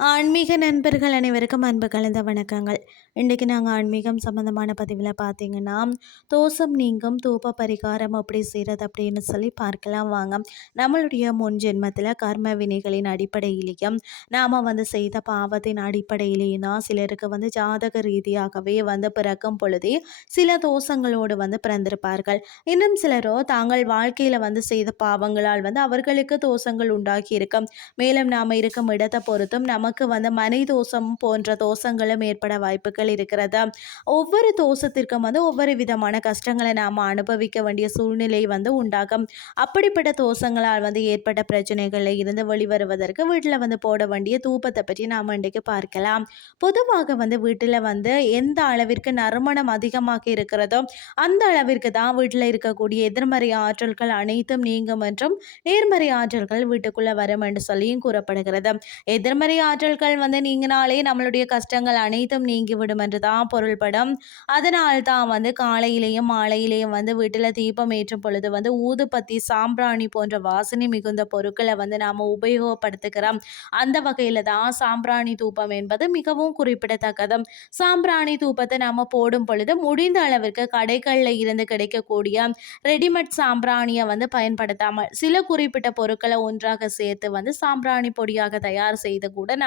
ஆன்மீக நண்பர்கள் அனைவருக்கும் அன்பு கலந்த வணக்கங்கள். இன்றைக்கு நாங்கள் ஆன்மீகம் சம்மந்தமான பதிவில் பார்த்தீங்கன்னா தோசம் நீங்கும் தூப பரிகாரம் அப்படி செய்கிறது அப்படின்னு சொல்லி பார்க்கலாம் வாங்க. நம்மளுடைய முன் ஜென்மத்தில் கர்ம வினைகளின் அடிப்படையிலேயும் நாம் வந்து செய்த பாவத்தின் அடிப்படையிலேயும் தான் சிலருக்கு வந்து ஜாதக ரீதியாகவே வந்து பிறக்கும் பொழுதே சில தோஷங்களோடு வந்து பிறந்திருப்பார்கள். இன்னும் சிலரோ தாங்கள் வாழ்க்கையில் வந்து செய்த பாவங்களால் வந்து அவர்களுக்கு தோஷங்கள் உண்டாகி இருக்கும். மேலும் நாம் இருக்கும் இடத்தை பொறுத்தும் நம்ம நமக்கு வந்து மனை தோஷம் போன்ற தோஷங்களும் ஏற்பட வாய்ப்புகள் இருக்கிறது? ஒவ்வொரு தோஷத்திற்கும் வந்து ஒவ்வொரு விதமான கஷ்டங்களை நாம் அனுபவிக்க வேண்டிய சூழ்நிலை வந்து உண்டாகும். அப்படிப்பட்ட தோஷங்களால் வந்து ஏற்பட்ட பிரச்சனைகளில் இருந்து வெளிவருவதற்கு வீட்டில் வந்து போட வேண்டிய தூப்பத்தை பற்றி நாம் இன்றைக்கு பார்க்கலாம். பொதுவாக வந்து வீட்டில் வந்து எந்த அளவிற்கு நறுமணம் அதிகமாக இருக்கிறதோ அந்த அளவிற்கு தான் வீட்டில் இருக்கக்கூடிய எதிர்மறை ஆற்றல்கள் அனைத்தும் நீங்கும் என்றும் நேர்மறை ஆற்றல்கள் வீட்டுக்குள்ளே வரும் என்று சொல்லியும் கூறப்படுகிறது. எதிர்மறை ஆற்றல்கள் வந்து நீங்கினாலே நம்மளுடைய கஷ்டங்கள் அனைத்தும் நீங்கிவிடும் என்று தான் பொருள்படும். அதனால் தான் வந்து காலையிலேயும் மாலையிலேயும் வந்து வீட்டில் தீபம் ஏற்றும் பொழுது வந்து ஊதுபத்தி சாம்பிராணி போன்ற வாசனை மிகுந்த பொருட்களை வந்து நாம் உபயோகப்படுத்துகிறோம். அந்த வகையில் தான் சாம்பிராணி தூப்பம் என்பது மிகவும் குறிப்பிடத்தக்கது சாம்பிராணி தூப்பத்தை நாம் போடும் பொழுது முடிந்த அளவிற்கு கடைகளில் இருந்து கிடைக்கக்கூடிய ரெடிமேட் சாம்பிராணியை வந்து பயன்படுத்தாமல் சில குறிப்பிட்ட பொருட்களை ஒன்றாக சேர்த்து வந்து சாம்பிராணி பொடியாக தயார் செய்து கூட நாம்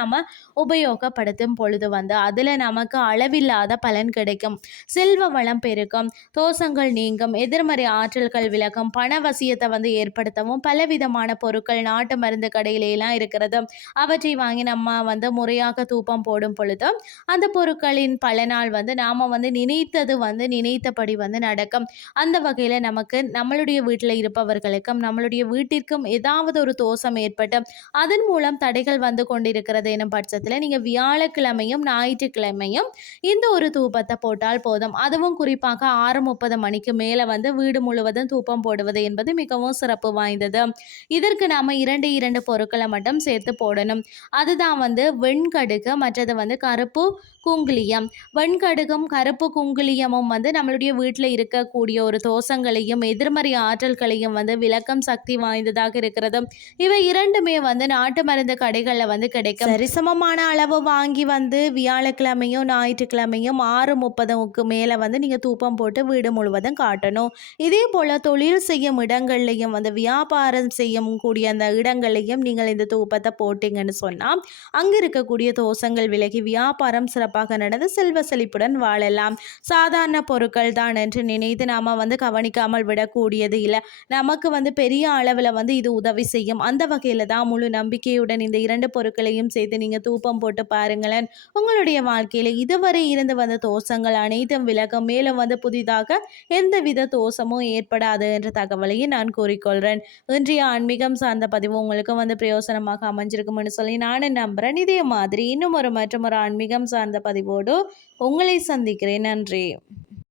உபயோகப்படுத்தும் பொழுது வந்து அதில் நமக்கு அளவில்லாத பலன் கிடைக்கும். செல்வ வளம் பெருக்கும் தோஷங்கள் நீங்கும் எதிர்மறை ஆற்றல்கள் விலகும் பணவசியத்தை வந்து ஏற்படுத்தவும் பலவிதமான பொருட்கள் நாட்டு மருந்து கடையிலெல்லாம் இருக்கிறது. அவற்றை வாங்கி நம்ம வந்து முறையாக தூப்பம் போடும் பொழுது அந்த பொருட்களின் பலனால் வந்து நாம் வந்து நினைத்தது வந்து நினைத்தபடி வந்து நடக்கும். அந்த வகையில் நமக்கு நம்மளுடைய வீட்டில் இருப்பவர்களுக்கும் நம்மளுடைய வீட்டிற்கும் ஏதாவது ஒரு தோஷம் ஏற்பட்டு அதன் மூலம் தடைகள் வந்து கொண்டிருக்கிறது. எனும் பட்சத்தில் நீங்கள் வியாழக்கிழமையும் ஞாயிற்றுக்கிழமையும் இந்த ஒரு தூபத்தை போட்டால் போதும். அதுவும் குறிப்பாக ஆறு முப்பது மணிக்கு மேலே வந்து வீடு முழுவதும் தூப்பம் போடுவது என்பது மிகவும் சிறப்பு வாய்ந்தது. இதற்கு நாம் இரண்டு இரண்டு பொருட்களை மட்டும் சேர்த்து போடணும். அதுதான் வந்து வெண்கடுகு மற்றது வந்து கருப்பு குங்குளியம். வெண்கடுகும் கருப்பு குங்குளியமும் வந்து நம்மளுடைய வீட்டில் இருக்கக்கூடிய ஒரு தோஷங்களையும் எதிர்மறை ஆற்றல்களையும் வந்து விளக்கம் சக்தி வாய்ந்ததாக இருக்கிறது. இவை இரண்டுமே வந்து நாட்டு மருந்து கடைகளில் வந்து கிடைக்கும். சரிசமமான அளவு வாங்கி வந்து வியாழக்கிழமையும் ஞாயிற்றுக்கிழமையும் ஆறு முப்பதுக்கு மேலே வந்து நீங்கள் தூப்பம் போட்டு வீடு முழுவதும் காட்டணும். இதே போல் தொழில் செய்யும் இடங்கள்லையும் வந்து வியாபாரம் செய்யும் கூடிய அந்த இடங்கள்லையும் நீங்கள் இந்த தூப்பத்தை போட்டிங்கன்னு சொன்னால் அங்கே இருக்கக்கூடிய தோஷங்கள் விலகி வியாபாரம் சிறப்பாக நடந்து செல்வ செழிப்புடன் வாழலாம். சாதாரண பொருட்கள் தான் என்று நினைத்து நாம் வந்து கவனிக்காமல் விடக்கூடியது இல்லை. நமக்கு வந்து பெரிய அளவில் வந்து இது உதவி செய்யும். அந்த வகையில் தான் முழு நம்பிக்கையுடன் இந்த இரண்டு பொருட்களையும் சேர்த்து சேர்த்து நீங்கள் தூப்பம் போட்டு பாருங்களேன். உங்களுடைய வாழ்க்கையில் இதுவரை இருந்து வந்த தோஷங்கள் அனைத்தும் விலகும். மேலும் வந்து புதிதாக எந்தவித தோஷமும் ஏற்படாது என்ற தகவலையும் நான் கூறிக்கொள்கிறேன் இன்றைய ஆன்மீகம் சார்ந்த பதிவு உங்களுக்கு வந்து பிரயோசனமாக அமைஞ்சிருக்கும்னு சொல்லி நானும் நம்புகிறேன் இதே மாதிரி இன்னும் ஒரு மற்றும் ஒரு ஆன்மீகம் சார்ந்த பதிவோடு உங்களை சந்திக்கிறேன். நன்றி.